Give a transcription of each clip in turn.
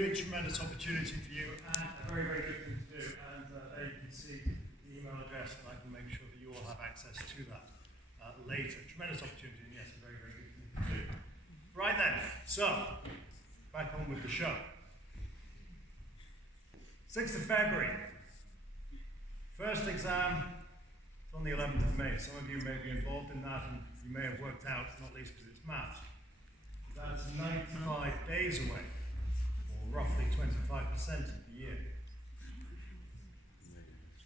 really tremendous opportunity for you and a very, very good thing to do. And there you can see the email address, and I can make sure that you all have access to that later. Tremendous opportunity, and yes, a very, very good thing to do. Right then, so back on with the show. 6th of February, first exam on the 11th of May. Some of you may be involved in that, and you may have worked out, not least because it's maths, that's 95 days away, or roughly 25% of the year.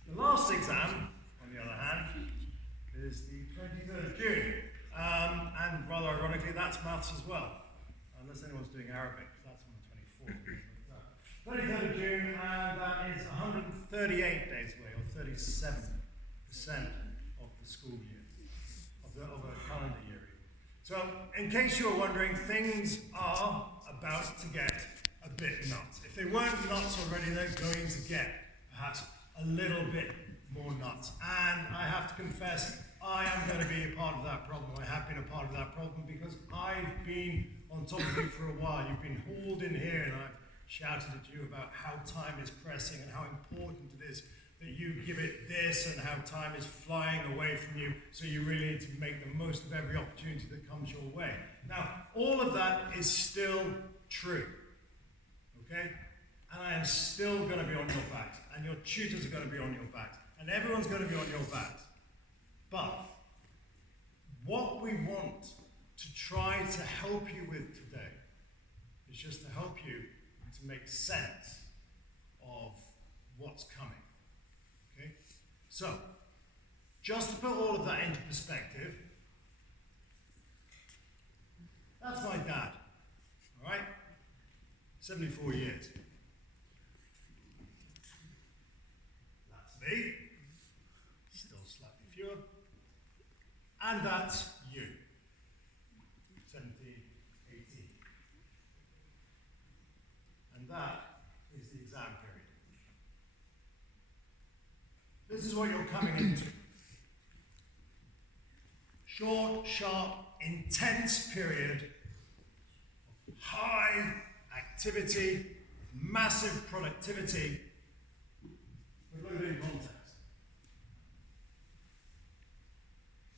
The last exam, on the other hand, is the 23rd of June. And rather ironically, that's maths as well. Unless anyone's doing Arabic, that's on the 24th. 23rd of June, and that is 138 days away, or 37% of the school year, of a calendar year. So, in case you're wondering, things are about to get a bit nuts. If they weren't nuts already, they're going to get perhaps a little bit more nuts. And I have to confess, I am going to be a part of that problem. I have been a part of that problem because I've been on top of you for a while. You've been hauled in here, and I've shouted at you about how time is pressing and how important it is that you give it this, and how time is flying away from you, so you really need to make the most of every opportunity that comes your way. Now, all of that is still true, okay? And I am still going to be on your backs, and your tutors are going to be on your backs, and everyone's going to be on your backs. But what we want to try to help you with today is just to help you to make sense of what's coming. Okay? So, just to put all of that into perspective, that's my dad, all right? 74 years. That's me, still slightly fewer, and that's you, 17, 18. And that is the exam period. This is what you're coming into. Short, sharp, intense period of high activity, massive productivity, but look at it in context.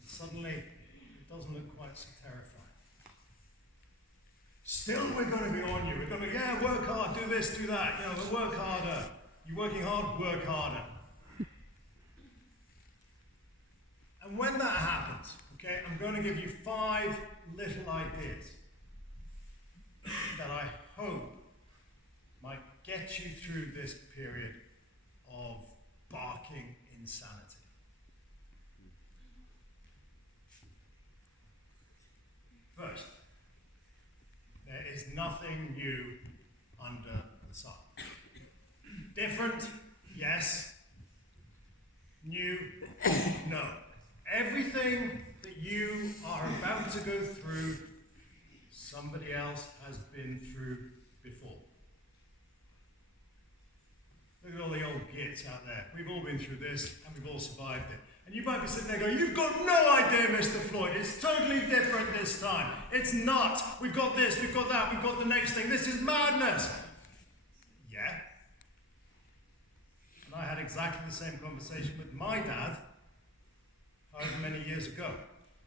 And suddenly, it doesn't look quite so terrifying. Still, we're going to be on you. We're going to work hard, do this, do that. We'll work harder. You're working hard, work harder. And when that happens, okay, I'm going to give you 5 little ideas that I hope might get you through this period of barking insanity. First, there is nothing new under the sun. Different, yes. New, no. Everything that you are about to go through, somebody else has been through before. Look at all the old gits out there. We've all been through this, and we've all survived it. And you might be sitting there going, you've got no idea, Mr. Floyd. It's totally different this time. It's not. We've got this, we've got that, we've got the next thing. This is madness. Yeah. And I had exactly the same conversation with my dad, however many years ago.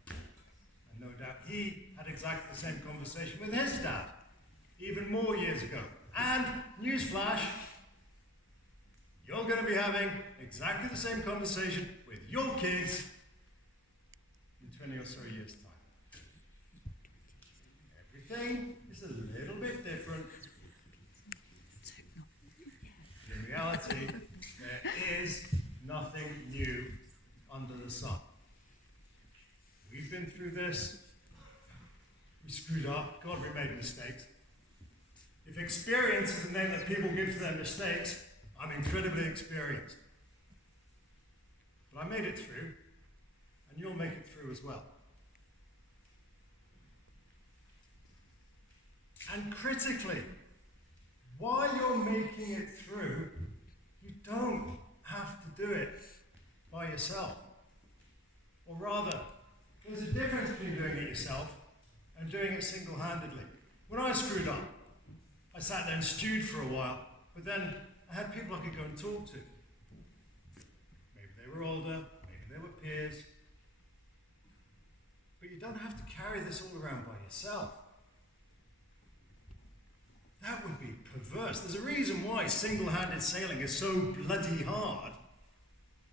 And no doubt he had exactly the same conversation with his dad, even more years ago. And, newsflash, you're going to be having exactly the same conversation with your kids in 20 or so years' time. Everything is a little bit different. In reality, there is nothing new under the sun. We've been through this. We screwed up. God, we made mistakes. If experience is the name that people give to their mistakes, I'm incredibly experienced. But I made it through, and you'll make it through as well. And critically, while you're making it through, you don't have to do it by yourself. Or rather, there's a difference between doing it yourself and doing it single-handedly. When I screwed up, I sat there and stewed for a while, but then I had people I could go and talk to. Maybe they were older, maybe they were peers. But you don't have to carry this all around by yourself. That would be perverse. There's a reason why single-handed sailing is so bloody hard.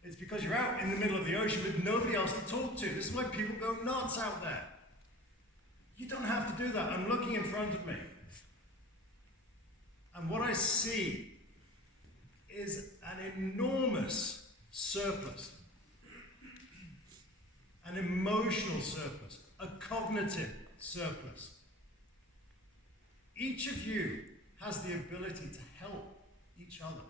It's because you're out in the middle of the ocean with nobody else to talk to. This is why people go nuts out there. You don't have to do that. I'm looking in front of me. And what I see is an enormous surplus. An emotional surplus. A cognitive surplus. Each of you has the ability to help each other.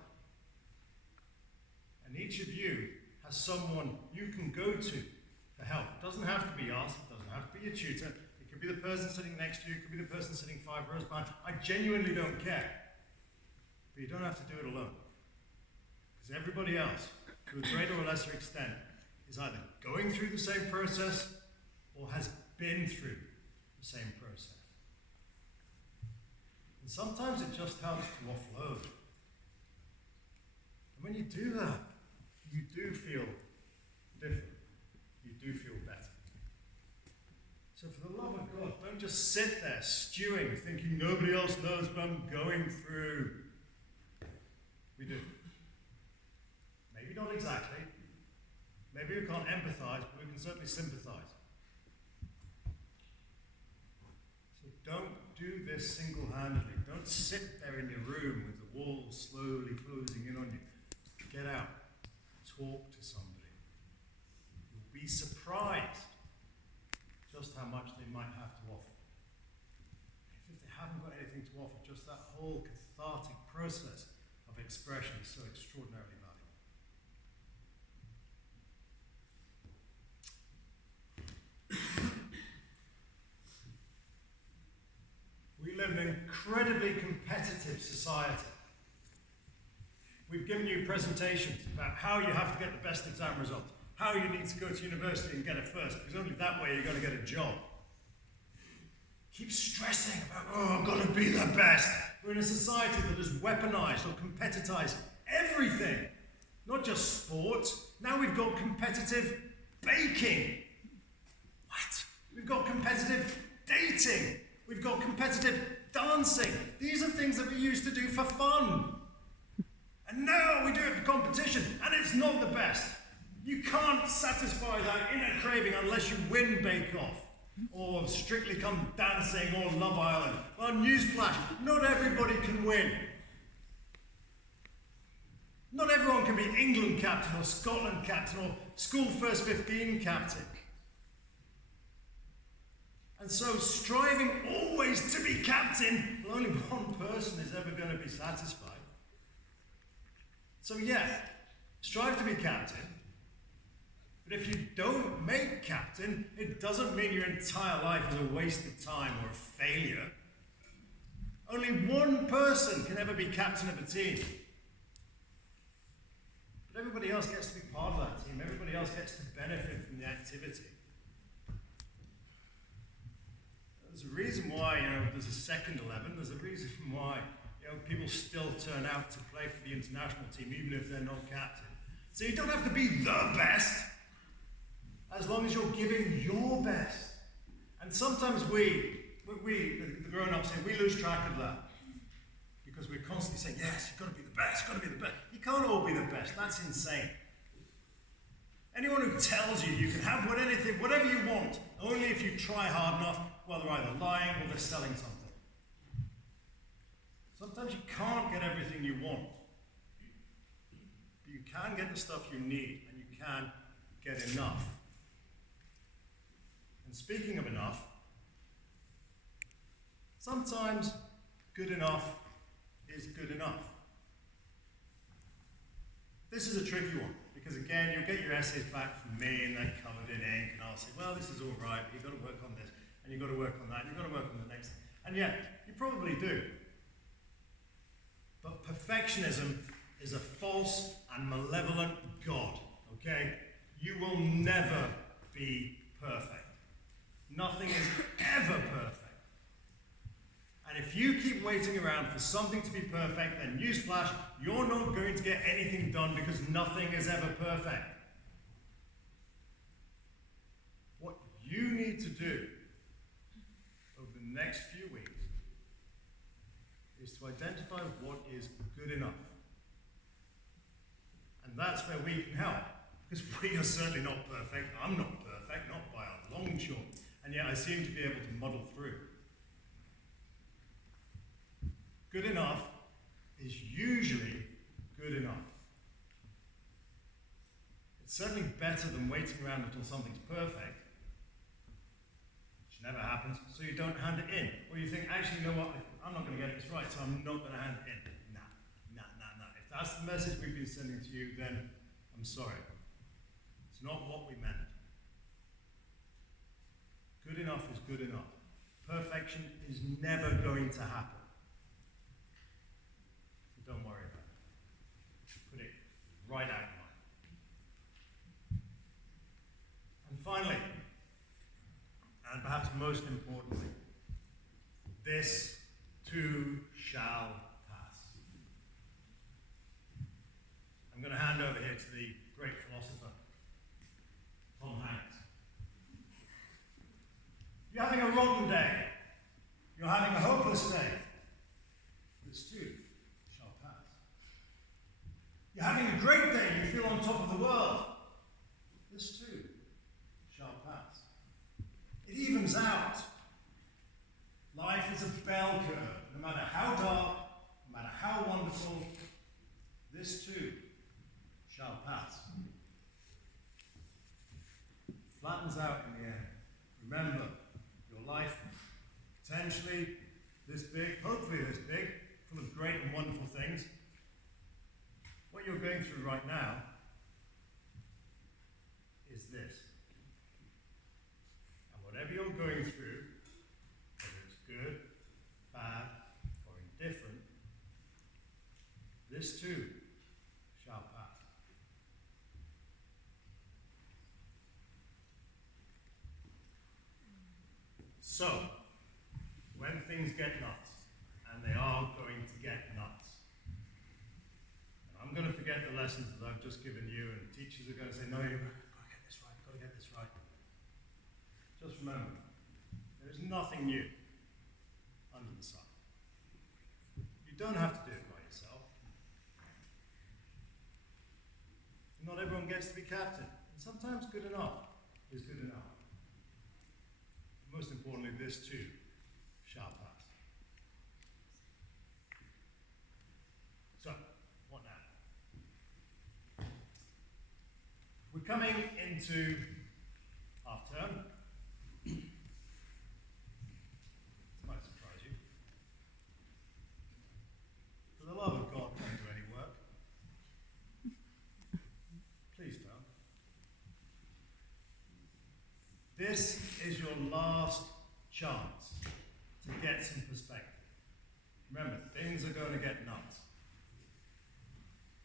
And each of you has someone you can go to for help. It doesn't have to be us, it doesn't have to be your tutor. It could be the person sitting next to you, it could be the person sitting 5 rows behind. I genuinely don't care. But you don't have to do it alone. Because everybody else, to a greater or lesser extent, is either going through the same process or has been through the same process. And sometimes it just helps to offload. And when you do that, you do feel different. You do feel better. So for the love of God, don't just sit there stewing, thinking nobody else knows what I'm going through. We do. Maybe not exactly. Maybe we can't empathize, but we can certainly sympathize. So don't do this single-handedly. Don't sit there in your room with the walls slowly closing in on you. Get out. Talk to somebody. You'll be surprised just how much they might have to offer. If they haven't got anything to offer, just that whole cathartic process of expression is so extraordinarily valuable. We live in an incredibly competitive society. We've given you presentations about how you have to get the best exam results, how you need to go to university and get it first, because only that way you're going to get a job. Keep stressing about, oh, I've got to be the best. We're in a society that has weaponized or competitized everything, not just sports. Now we've got competitive baking. What? We've got competitive dating. We've got competitive dancing. These are things that we used to do for fun. And now we do it for competition, and it's not the best. You can't satisfy that inner craving unless you win Bake Off, or Strictly Come Dancing, or Love Island. Well, newsflash, not everybody can win. Not everyone can be England captain, or Scotland captain, or school first 15 captain. And so striving always to be captain, well, only one person is ever going to be satisfied. So yeah, strive to be captain, but if you don't make captain, it doesn't mean your entire life is a waste of time or a failure. Only one person can ever be captain of a team. But everybody else gets to be part of that team. Everybody else gets to benefit from the activity. There's a reason why, there's a second 11. There's a reason why, people still turn out to play for the international team, even if they're not captain. So you don't have to be the best, as long as you're giving your best. And sometimes we the grown-ups here, we lose track of that. Because we're constantly saying, yes, you've got to be the best, you've got to be the best. You can't all be the best, that's insane. Anyone who tells you you can have whatever you want, only if you try hard enough, well, they're either lying or they're selling something. Sometimes you can't get everything you want. But you can get the stuff you need, and you can get enough. And speaking of enough, sometimes good enough is good enough. This is a tricky one, because again, you'll get your essays back from me, and they're covered in ink, and I'll say, well, this is all right, but you've got to work on this, and you've got to work on that, and you've got to work on the next thing. And yeah, you probably do. But perfectionism is a false and malevolent god, okay? You will never be perfect. Nothing is ever perfect. And And if you keep waiting around for something to be perfect, then newsflash, you're not going to get anything done because nothing is ever perfect. What you need to do over the next few weeks is to identify what is good enough. And that's where we can help. Because we are certainly not perfect. I'm not perfect, not by a long shot. And yet I seem to be able to muddle through. Good enough is usually good enough. It's certainly better than waiting around until something's perfect, which never happens, so you don't hand it in. Or you think, actually, you know what, I'm not going to get this right, so I'm not going to hand it in. Nah. If that's the message we've been sending to you, then I'm sorry. It's not what we meant. Good enough is good enough. Perfection is never going to happen. So don't worry about it. Put it right out of mind. And finally, and perhaps most importantly, this too shall pass. I'm going to hand over here to the great philosopher, Tom Hanks. You're having a rotten day. You're having a hopeless day. This too shall pass. You're having a great day. You feel on top of the world. This too shall pass. It evens out. Life is a bell curve. No matter how dark, no matter how wonderful, this too shall pass. Flattens out in the end. Remember, your life, potentially this big, hopefully this big, full of great and wonderful things. What you're going through right now is this. And whatever you're going through, whether it's good, bad, or indifferent, this too shall pass. So, when things get nuts, and they are going to get nuts, and I'm going to forget the lessons that I've just given you, and teachers are going to say, no, you've got to get this right, got to get this right. Just remember, there is nothing new under the sun. You don't have to do it by yourself. Not everyone gets to be captain, and sometimes good enough is good enough. Most importantly, this too shall pass. So, what now? We're coming into half term. This might surprise you. For the love of God, don't do any work. Please don't. This is your last chance to get some perspective. Remember, things are going to get nuts.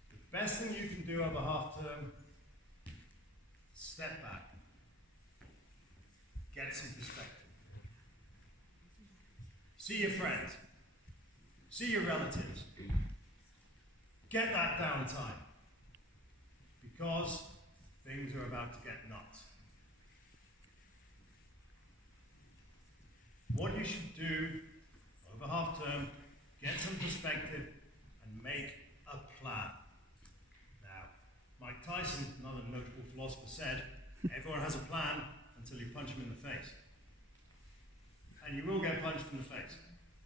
The best thing you can do over half term, step back, get some perspective. See your friends, see your relatives, get that downtime, because things are about to get nuts. What you should do over half term, get some perspective and make a plan. Now, Mike Tyson, another notable philosopher, said, everyone has a plan until you punch him in the face. And you will get punched in the face.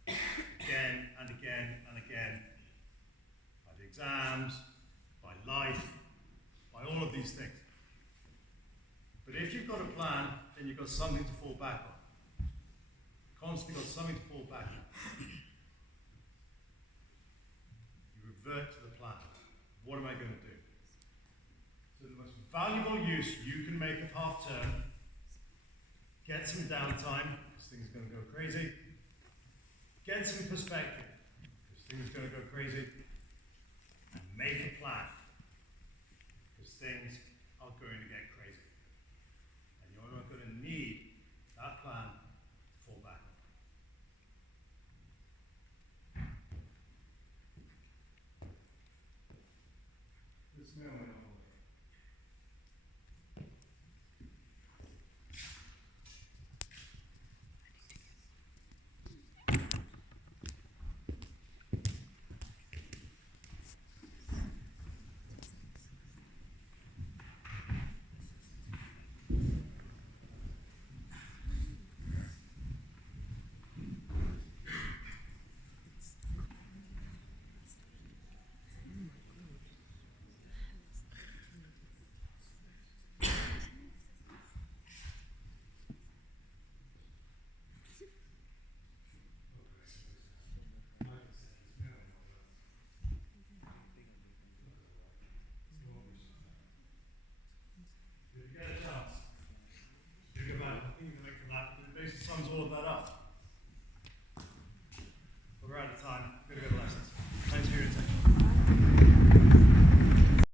Again and again and again. By the exams, by life, by all of these things. But if you've got a plan, then you've got something to fall back on. Constantly got something to fall back on. You revert to the plan. What am I going to do? So the most valuable use you can make of half term, get some downtime, because things are going to go crazy. Get some perspective, because things are going to go crazy.